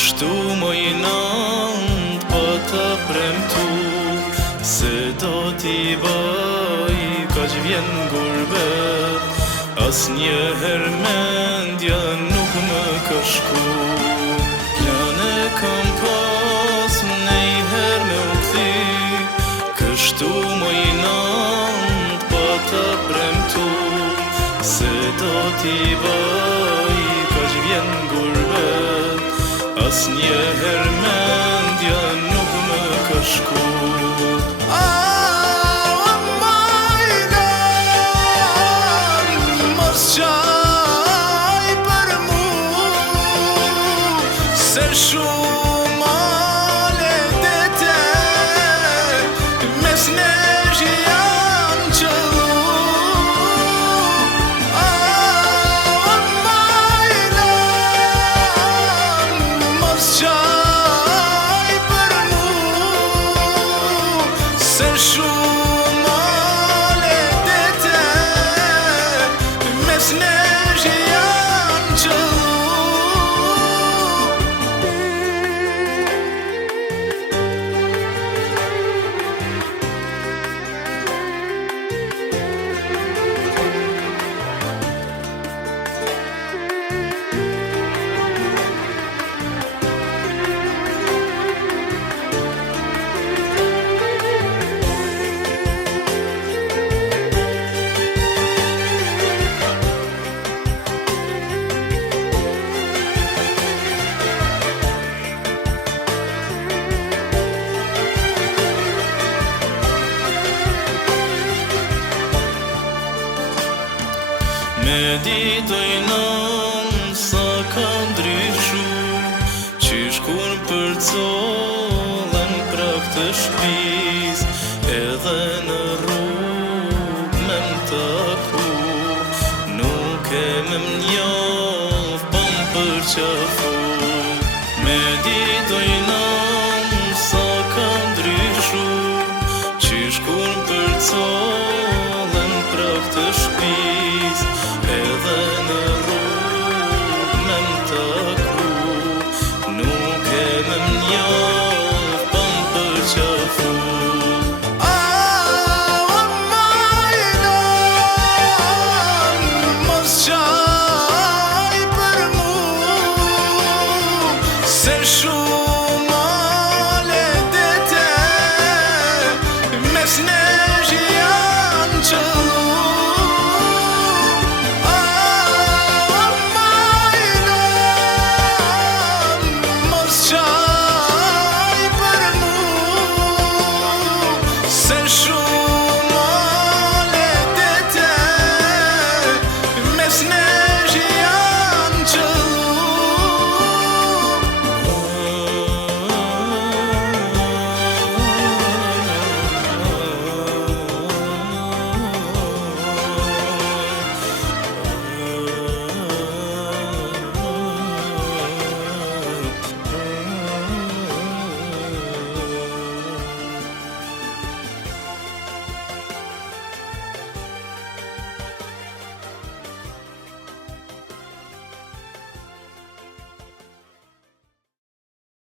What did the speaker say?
Kështu moj nënd pa të premtu, se do t'i bëj kaq vjen gurbet, asnjëher mendja nuk më ka shku. Plane kam pas nejher me u kthi, kështu moj nënd pa të premtu, se do t'i bëj kaq vjen gurbet, asnjëher mendja nuk më ka shku. Mos qaj për mu, se shumë aletete mes nesh janë qëllu. Mos qaj për mu, se shumë aletete mes nesh janë qëllu. Meditoj nën sa ka ndryshu, qysh kur përcollen prak të shtëpi.